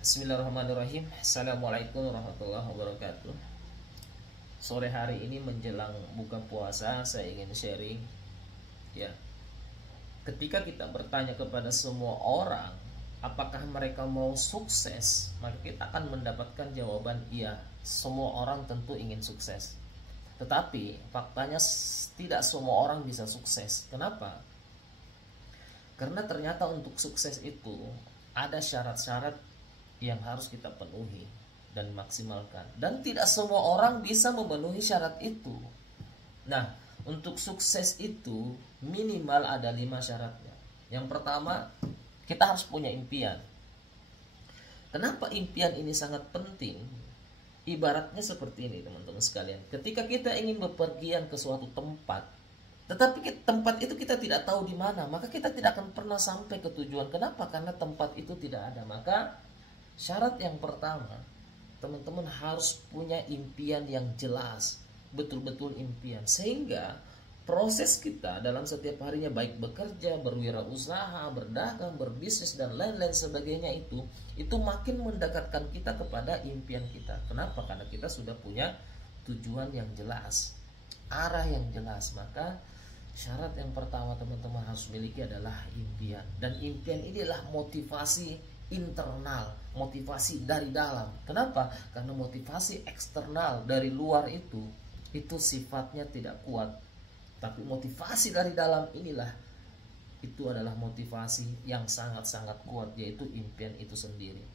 Bismillahirrahmanirrahim. Assalamualaikum warahmatullahi wabarakatuh. Sore hari ini menjelang buka puasa, saya ingin sharing ya. Ketika kita bertanya kepada semua orang apakah mereka mau sukses, maka kita akan mendapatkan jawaban iya. Semua orang tentu ingin sukses. Tetapi faktanya tidak semua orang bisa sukses. Kenapa? Karena ternyata untuk sukses itu ada syarat-syarat yang harus kita penuhi dan maksimalkan, dan tidak semua orang bisa memenuhi syarat itu. Nah, untuk sukses itu minimal ada 5 syaratnya. Yang pertama, kita harus punya impian. Kenapa impian ini sangat penting? Ibaratnya seperti ini teman-teman sekalian. Ketika kita ingin bepergian ke suatu tempat, tetapi tempat itu kita tidak tahu di mana, maka kita tidak akan pernah sampai ke tujuan. Kenapa? Karena tempat itu tidak ada. Maka syarat yang pertama, teman-teman harus punya impian yang jelas, betul-betul impian. Sehingga proses kita dalam setiap harinya, baik bekerja, berwirausaha, berdagang, berbisnis, dan lain-lain sebagainya, itu makin mendekatkan kita kepada impian kita. Kenapa? Karena kita sudah punya tujuan yang jelas, arah yang jelas. Maka syarat yang pertama teman-teman harus miliki adalah impian. Dan impian inilah motivasi internal, motivasi dari dalam. Kenapa? Karena motivasi eksternal dari luar itu sifatnya tidak kuat. Tapi motivasi dari dalam inilah, itu adalah motivasi yang sangat-sangat kuat, yaitu impian itu sendiri.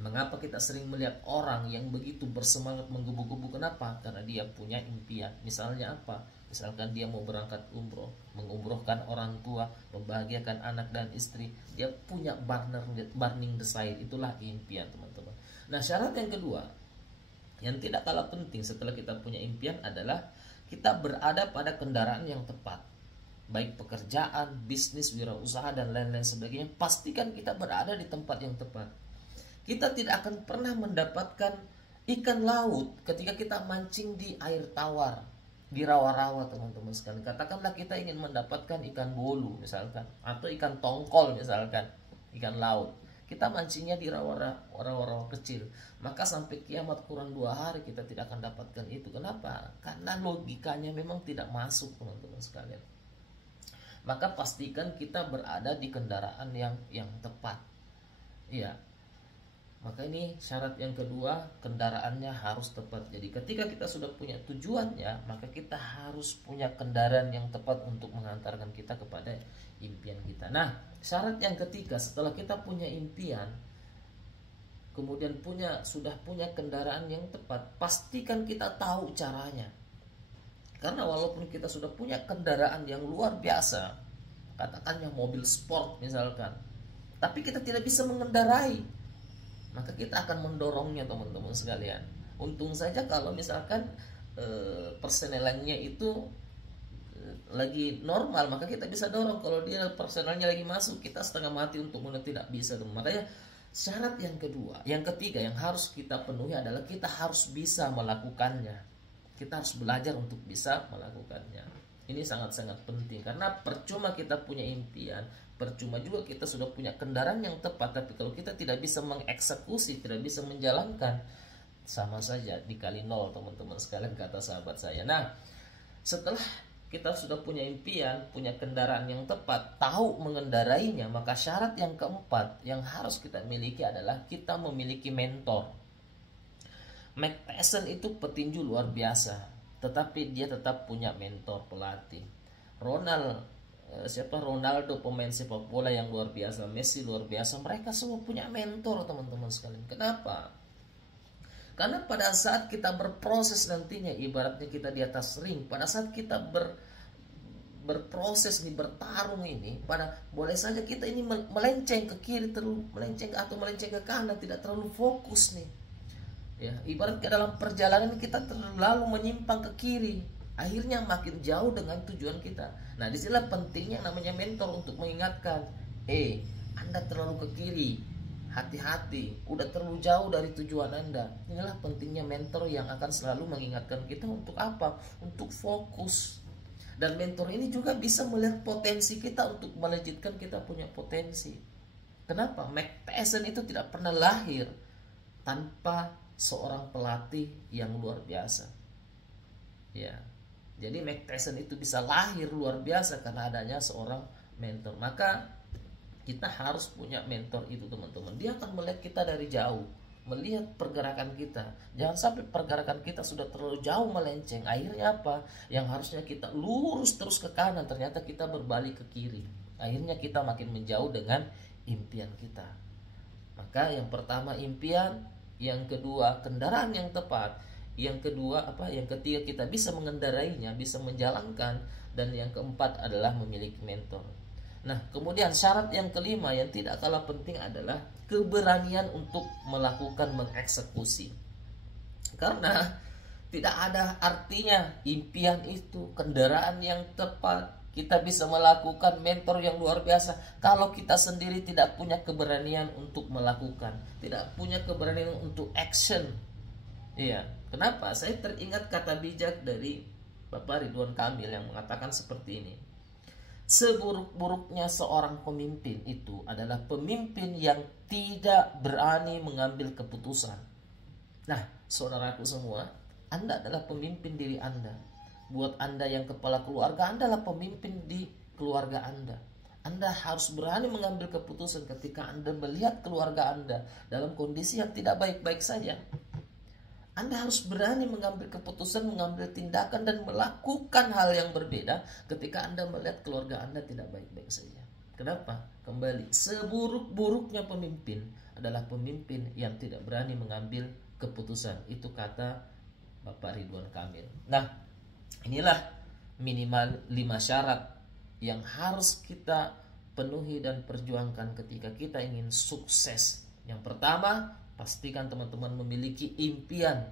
Mengapa kita sering melihat orang yang begitu bersemangat menggebu-gebu? Kenapa? Karena dia punya impian. Misalnya apa? Misalkan dia mau berangkat umroh, mengumrohkan orang tua, membahagiakan anak dan istri. Dia punya burning desire. Itulah impian teman-teman. Nah, syarat yang kedua yang tidak kalah penting setelah kita punya impian adalah kita berada pada kendaraan yang tepat. Baik pekerjaan, bisnis, wirausaha, dan lain-lain sebagainya. Pastikan kita berada di tempat yang tepat. Kita tidak akan pernah mendapatkan ikan laut ketika kita mancing di air tawar, di rawa-rawa teman-teman sekalian. Katakanlah kita ingin mendapatkan ikan bolu misalkan, atau ikan tongkol misalkan, ikan laut. Kita mancingnya di rawa-rawa kecil, maka sampai kiamat kurang 2 hari kita tidak akan dapatkan itu. Kenapa? Karena logikanya memang tidak masuk teman-teman sekalian. Maka pastikan kita berada di kendaraan yang tepat. Iya. Maka ini syarat yang kedua, kendaraannya harus tepat. Jadi ketika kita sudah punya tujuannya, maka kita harus punya kendaraan yang tepat untuk mengantarkan kita kepada impian kita. Nah, syarat yang ketiga, setelah kita punya impian, kemudian sudah punya kendaraan yang tepat, pastikan kita tahu caranya. Karena walaupun kita sudah punya kendaraan yang luar biasa, katakannya mobil sport misalkan, tapi kita tidak bisa mengendarai, maka kita akan mendorongnya teman-teman sekalian. Untung saja kalau misalkan persenelannya itu lagi normal, maka kita bisa dorong. Kalau dia personalnya lagi masuk, kita setengah mati untuk tidak bisa. Makanya syarat yang ketiga yang harus kita penuhi adalah kita harus bisa melakukannya. Kita harus belajar untuk bisa melakukannya. Ini sangat-sangat penting, karena percuma kita punya impian, percuma juga kita sudah punya kendaraan yang tepat, tapi kalau kita tidak bisa mengeksekusi, tidak bisa menjalankan, sama saja dikali 0 teman-teman sekalian, kata sahabat saya. Nah, setelah kita sudah punya impian, punya kendaraan yang tepat, tahu mengendarainya, maka syarat yang keempat yang harus kita miliki adalah kita memiliki mentor. Mike Tyson itu petinju luar biasa, tetapi dia tetap punya mentor, pelatih. Ronaldo pemain sepak bola yang luar biasa, Messi luar biasa, mereka semua punya mentor teman-teman sekalian. Kenapa? Karena pada saat kita berproses nantinya, ibaratnya kita di atas ring, pada saat kita berproses nih, bertarung ini, boleh saja kita ini melenceng ke kiri, melenceng ke kanan, tidak terlalu fokus nih. Ya, ibaratnya dalam perjalanan kita terlalu menyimpang ke kiri, akhirnya makin jauh dengan tujuan kita. Nah, disinilah pentingnya namanya mentor untuk mengingatkan, Anda terlalu ke kiri, hati-hati, udah terlalu jauh dari tujuan Anda. Inilah pentingnya mentor yang akan selalu mengingatkan kita untuk apa? Untuk fokus. Dan mentor ini juga bisa melihat potensi kita untuk melejitkan kita punya potensi. Kenapa? Mike Tyson itu tidak pernah lahir tanpa seorang pelatih yang luar biasa. Ya. Jadi Mike Tyson itu bisa lahir luar biasa karena adanya seorang mentor. Maka kita harus punya mentor itu, teman-teman. Dia akan melihat kita dari jauh, melihat pergerakan kita. Jangan sampai pergerakan kita sudah terlalu jauh melenceng. Akhirnya apa? Yang harusnya kita lurus terus ke kanan, ternyata kita berbalik ke kiri. Akhirnya kita makin menjauh dengan impian kita. Maka yang pertama impian, yang kedua kendaraan yang tepat, yang kedua yang ketiga kita bisa mengendarainya, bisa menjalankan, dan yang keempat adalah memiliki mentor. Nah, kemudian syarat yang kelima yang tidak kalah penting adalah keberanian untuk melakukan mengeksekusi. Karena tidak ada artinya impian itu, kendaraan yang tepat, kita bisa melakukan mentor yang luar biasa kalau kita sendiri tidak punya keberanian untuk melakukan, tidak punya keberanian untuk action. Iya, kenapa? Saya teringat kata bijak dari Bapak Ridwan Kamil yang mengatakan seperti ini. Seburuk-buruknya seorang pemimpin itu adalah pemimpin yang tidak berani mengambil keputusan. Nah, saudaraku semua, Anda adalah pemimpin diri Anda. Buat Anda yang kepala keluarga, Anda adalah pemimpin di keluarga Anda. Anda harus berani mengambil keputusan ketika Anda melihat keluarga Anda dalam kondisi yang tidak baik-baik saja. Anda harus berani mengambil keputusan, mengambil tindakan, dan melakukan hal yang berbeda ketika Anda melihat keluarga Anda tidak baik-baik saja. Kenapa? Kembali, seburuk-buruknya pemimpin adalah pemimpin yang tidak berani mengambil keputusan. Itu kata Bapak Ridwan Kamil. Nah, inilah minimal 5 syarat yang harus kita penuhi dan perjuangkan ketika kita ingin sukses. Yang pertama, pastikan teman-teman memiliki impian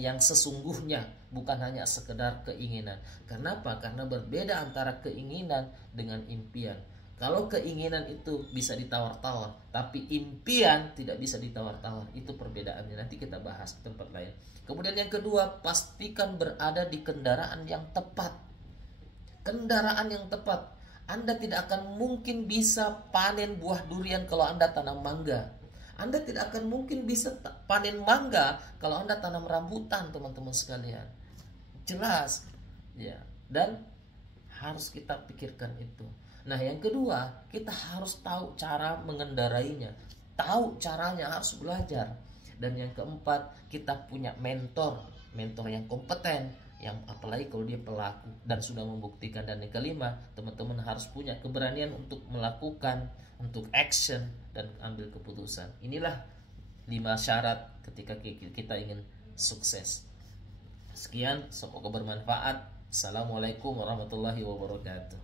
yang sesungguhnya, bukan hanya sekedar keinginan. Kenapa? Karena berbeda antara keinginan dengan impian. Kalau keinginan itu bisa ditawar-tawar, tapi impian tidak bisa ditawar-tawar. Itu perbedaannya, nanti kita bahas di tempat lain. Kemudian yang kedua, pastikan berada di kendaraan yang tepat. Kendaraan yang tepat. Anda tidak akan mungkin bisa panen buah durian kalau Anda tanam mangga. Anda tidak akan mungkin bisa panen mangga kalau Anda tanam rambutan, teman-teman sekalian. Jelas. Ya, dan harus kita pikirkan itu. Nah, yang kedua, kita harus tahu cara mengendarainya. Tahu caranya, harus belajar. Dan yang keempat, kita punya mentor yang kompeten, yang apalagi kalau dia pelaku dan sudah membuktikan. Dan yang kelima, teman-teman harus punya keberanian untuk melakukan, untuk action dan ambil keputusan. Inilah 5 syarat ketika kita ingin sukses. Sekian, semoga bermanfaat. Assalamualaikum warahmatullahi wabarakatuh.